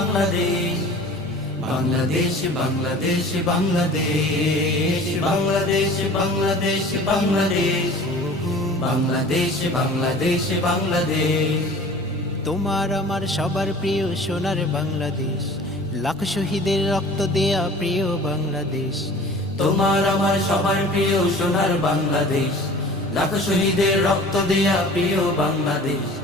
বাংলাদেশ বাংলাদেশ বাংলাদেশ বাংলাদেশ বাংলাদেশ বাংলাদেশ বাংলাদেশ বাংলাদেশ বাংলাদেশ তোমার আমার সবার প্রিয় সোনার বাংলাদেশ লাখ শহীদের রক্ত দেয়া প্রিয় বাংলাদেশ। তোমার আমার সবার প্রিয় সোনার বাংলাদেশ লাখ শহীদের রক্ত দেয়া প্রিয় বাংলাদেশ।